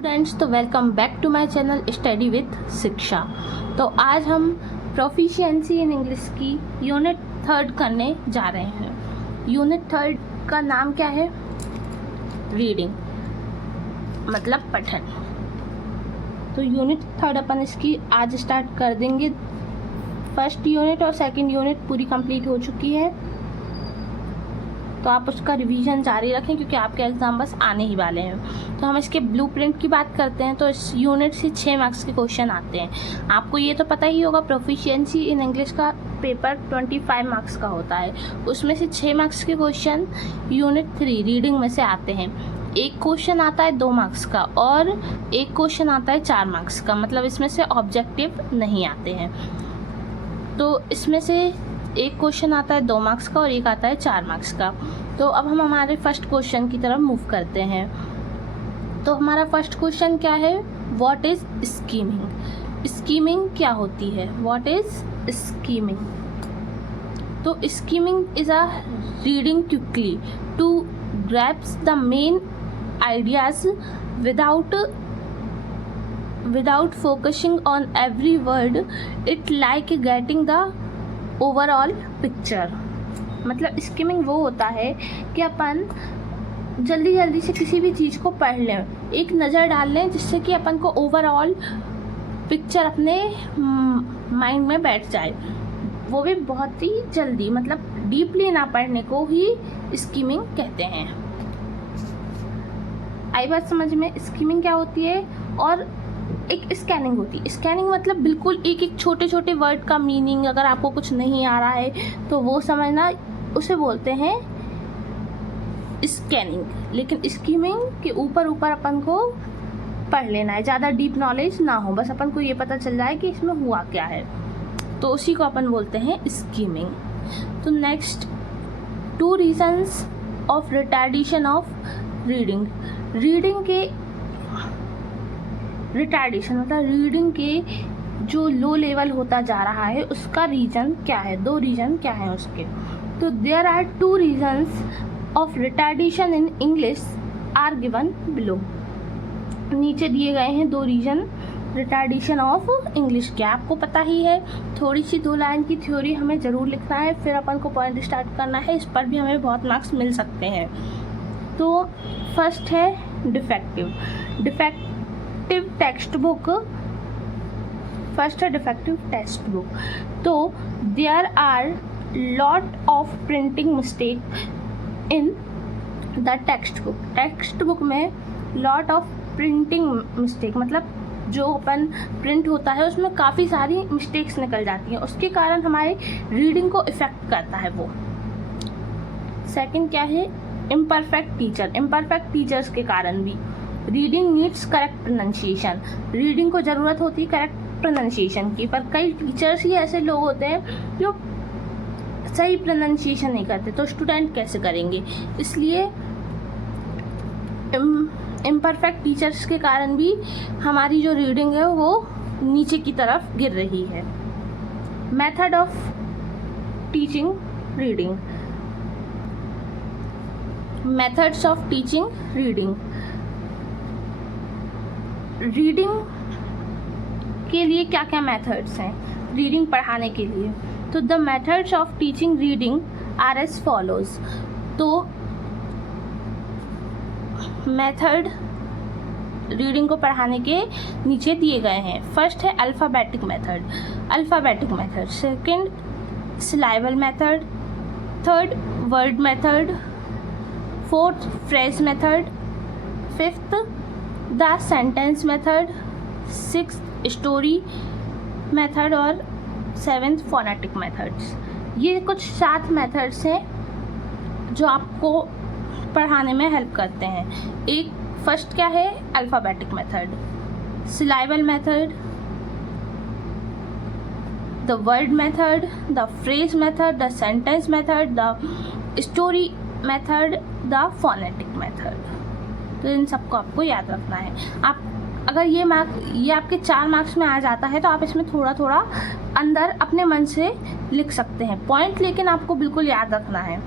Students, तो welcome back to my channel study with Shiksha. तो आज हम प्रोफिशिएंसी इन इंग्लिश की यूनिट 3 करने जा रहे हैं। यूनिट 3 का नाम क्या है? रीडिंग, मतलब पठन। तो यूनिट 3 अपन इसकी आज स्टार्ट कर देंगे। फर्स्ट यूनिट और सेकंड यूनिट पूरी कंप्लीट हो चुकी है, तो आप उसका रिवीजन जारी रखें क्योंकि आपके एग्ज़ाम बस आने ही वाले हैं। तो हम इसके ब्लूप्रिंट की बात करते हैं। तो इस यूनिट से 6 मार्क्स के क्वेश्चन आते हैं। आपको ये तो पता ही होगा, प्रोफिशिएंसी इन इंग्लिश का पेपर 25 मार्क्स का होता है। उसमें से 6 मार्क्स के क्वेश्चन यूनिट 3 रीडिंग में से आते हैं। एक क्वेश्चन आता है 2 मार्क्स का और एक क्वेश्चन आता है 4 मार्क्स का, मतलब इसमें से ऑब्जेक्टिव नहीं आते हैं। तो इसमें से एक क्वेश्चन आता है 2 मार्क्स का और एक आता है 4 मार्क्स का। तो अब हम हमारे फर्स्ट क्वेश्चन की तरफ मूव करते हैं। तो हमारा फर्स्ट क्वेश्चन क्या है? What is skimming? स्कीमिंग क्या होती है? What is skimming? तो skimming is a reading quickly to grasp the main ideas without focusing on every word. It like getting the overall picture. मतलब स्किमिंग वो होता है कि अपन जल्दी जल्दी से किसी भी चीज़ को पढ़ लें, एक नज़र डाल लें, जिससे कि अपन को ओवरऑल पिक्चर अपने माइंड में बैठ जाए, वो भी बहुत ही जल्दी, मतलब डीपली ना पढ़ने को ही स्किमिंग कहते हैं। आई बात समझ में? स्किमिंग क्या होती है? और एक स्कैनिंग होती है। स्कैनिंग मतलब बिल्कुल एक एक छोटे छोटे वर्ड का मीनिंग, अगर आपको कुछ नहीं आ रहा है तो वो समझना, उसे बोलते हैं स्कैनिंग। लेकिन स्कीमिंग के ऊपर ऊपर अपन को पढ़ लेना है, ज़्यादा डीप नॉलेज ना हो, बस अपन को ये पता चल जाए कि इसमें हुआ क्या है, तो उसी को अपन बोलते हैं स्कीमिंग। तो next, 2 reasons of retardation of reading. Reading के रिटार्डेशन मतलब रीडिंग के जो लो लेवल होता जा रहा है, उसका रीज़न क्या है? 2 रीज़न क्या है उसके? तो there are 2 reasons of retardation in English are given below. नीचे दिए गए हैं 2 रीजन रिटार्डेशन ऑफ इंग्लिश के। आपको पता ही है, थोड़ी सी 2 लाइन की थ्योरी हमें ज़रूर लिखना है, फिर अपन को पॉइंट स्टार्ट करना है। इस पर भी हमें बहुत मार्क्स मिल सकते हैं। तो फर्स्ट है डिफेक्टिव टेक्स्ट बुक। फर्स्ट है डिफेक्टिव टेक्स्ट बुक। तो there are lot of printing mistake in the text book. Text book में लॉट ऑफ प्रिंटिंग मिस्टेक मतलब जो अपन प्रिंट होता है उसमें काफ़ी सारी मिस्टेक्स निकल जाती हैं, उसके कारण हमारे रीडिंग को इफ़ेक्ट करता है वो। सेकंड क्या है? Imperfect teacher. इम्परफेक्ट टीचर्स के कारण भी reading needs correct pronunciation. Reading को ज़रूरत होती है करेक्ट प्रोनाउंसिएशन की, पर कई टीचर्स ही ऐसे लोग होते हैं जो सही प्रोनाउंसिएशन नहीं करते, तो स्टूडेंट कैसे करेंगे? इसलिए इम्परफेक्ट टीचर्स के कारण भी हमारी जो रीडिंग है वो नीचे की तरफ गिर रही है। Method of teaching reading. Methods of teaching reading. Reading के लिए क्या क्या मेथड्स हैं रीडिंग पढ़ाने के लिए? तो the methods of teaching reading are as follows. तो मेथड रीडिंग को पढ़ाने के नीचे दिए गए हैं। फर्स्ट है alphabetic method. Second syllable method. Third word method. Fourth phrase method. Fifth the sentence method. Sixth story method और 7th फोनेटिक मेथड्स। ये कुछ 7 मेथड्स हैं जो आपको पढ़ाने में हेल्प करते हैं। एक फर्स्ट क्या है? Alphabetic method, syllable method, the word method, the phrase method, the sentence method, the story method, the phonetic method. तो इन सबको आपको याद रखना है। आप अगर ये आपके 4 मार्क्स में आ जाता है तो आप इसमें थोड़ा थोड़ा अंदर अपने मन से लिख सकते हैं पॉइंट, लेकिन आपको बिल्कुल याद रखना है।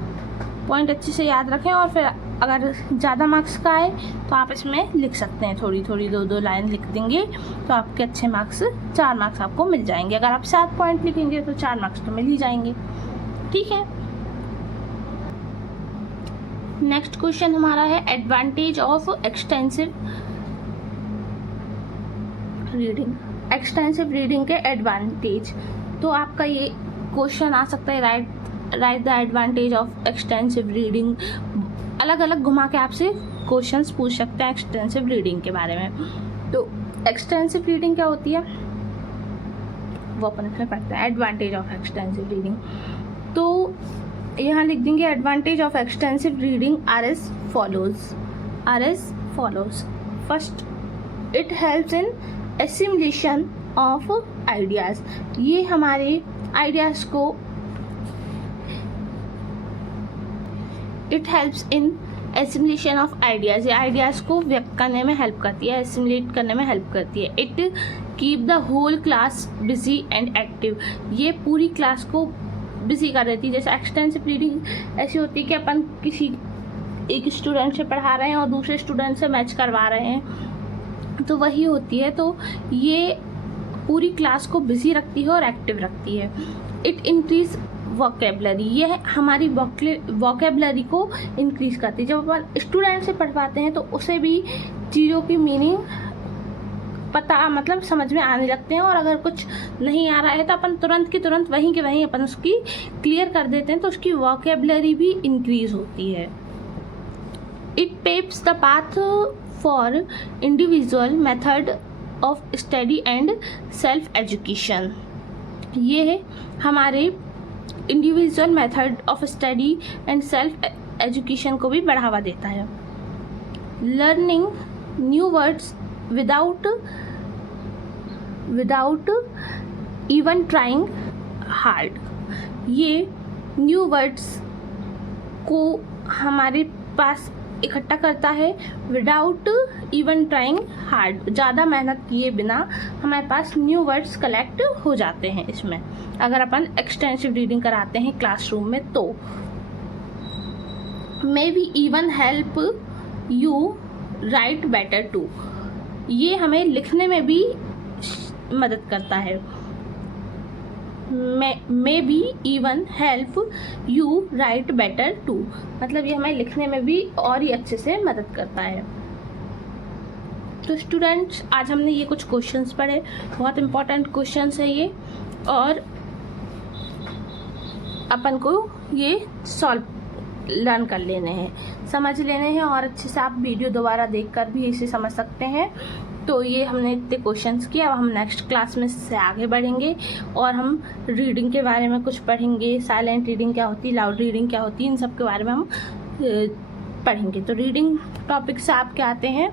पॉइंट अच्छे से याद रखें और फिर अगर ज़्यादा मार्क्स का आए तो आप इसमें लिख सकते हैं, थोड़ी थोड़ी 2-2 लाइन लिख देंगे तो आपके अच्छे मार्क्स 4 मार्क्स आपको मिल जाएंगे। अगर आप 7 पॉइंट लिखेंगे तो 4 मार्क्स तो मिल ही जाएंगे। ठीक है, नेक्स्ट क्वेश्चन हमारा है advantage of extensive reading. Extensive reading के एडवांटेज, तो आपका ये क्वेश्चन आ सकता है right the advantage of extensive reading. अलग अलग घुमा के आपसे क्वेश्चंस पूछ सकते हैं एक्सटेंसिव रीडिंग के बारे में। तो एक्सटेंसिव रीडिंग क्या होती है वो अपन इसमें पढ़ते हैं। एडवांटेज ऑफ एक्सटेंसिव रीडिंग, तो यहाँ लिख देंगे advantage of extensive reading are as follows. First, it helps in assimilation of ideas. ये हमारे आइडियाज़ को, it helps in assimilation of ideas, ये आइडियाज़ को व्यक्त करने में हेल्प करती है, एसिमुलेट करने में हेल्प करती है। It keep the whole class busy and active, ये पूरी क्लास को बिजी कर देती है। जैसे एक्सटेंसिव रीडिंग ऐसी होती है कि अपन किसी एक स्टूडेंट से पढ़ा रहे हैं और दूसरे स्टूडेंट से मैच करवा रहे हैं, तो वही होती है। तो ये पूरी क्लास को बिजी रखती है और एक्टिव रखती है। इट इंक्रीज वोकेबलरी, ये हमारी वोकेबलरी को इंक्रीज करती है। जब अपन स्टूडेंट से पढ़वाते हैं तो उसे भी चीज़ों की मीनिंग पता, मतलब समझ में आने लगते हैं, और अगर कुछ नहीं आ रहा है तो अपन तुरंत की तुरंत वहीं के वहीं अपन उसकी क्लियर कर देते हैं, तो उसकी वोकेबलरी भी इंक्रीज होती है। It paves the path for individual method of study and self education, ये हमारे individual method of study and self education को भी बढ़ावा देता है। Learning new words without even trying hard, ये न्यू वर्ड्स को हमारे पास इकट्ठा करता है विदाउट इवन ट्राइंग हार्ड, ज़्यादा मेहनत किए बिना हमारे पास न्यू वर्ड्स कलेक्ट हो जाते हैं इसमें, अगर अपन एक्सटेंसिव रीडिंग कराते हैं क्लासरूम में। तो maybe even help you write better too, ये हमें लिखने में भी मदद करता है। Maybe even help you write better too, मतलब ये हमें लिखने में भी और ही अच्छे से मदद करता है। तो स्टूडेंट्स, आज हमने ये कुछ क्वेश्चंस पढ़े, बहुत इंपॉर्टेंट क्वेश्चंस है ये, और अपन को ये लर्न कर लेने हैं, समझ लेने हैं, और अच्छे से आप वीडियो दोबारा देखकर भी इसे समझ सकते हैं। तो ये हमने इतने क्वेश्चंस किए, अब हम नेक्स्ट क्लास में इससे आगे बढ़ेंगे और हम रीडिंग के बारे में कुछ पढ़ेंगे, साइलेंट रीडिंग क्या होती है, लाउड रीडिंग क्या होती है, इन सब के बारे में हम पढ़ेंगे। तो रीडिंग टॉपिक से आपके आते हैं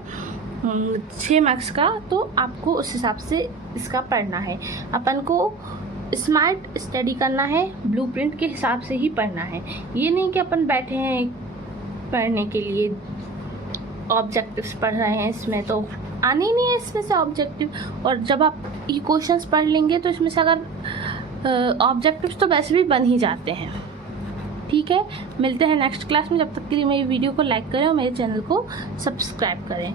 6 मार्क्स का, तो आपको उस हिसाब से इसका पढ़ना है। अपन को स्मार्ट स्टडी करना है, ब्लूप्रिंट के हिसाब से ही पढ़ना है। ये नहीं कि अपन बैठे हैं पढ़ने के लिए ऑब्जेक्टिव्स पढ़ रहे हैं, इसमें तो आने ही नहीं है इसमें से ऑब्जेक्टिव, और जब आप ये क्वेश्चंस पढ़ लेंगे तो इसमें से अगर ऑब्जेक्टिव्स तो वैसे भी बन ही जाते हैं। ठीक है, मिलते हैं नेक्स्ट क्लास में। जब तक के लिए मेरी वीडियो को लाइक करें और मेरे चैनल को सब्सक्राइब करें।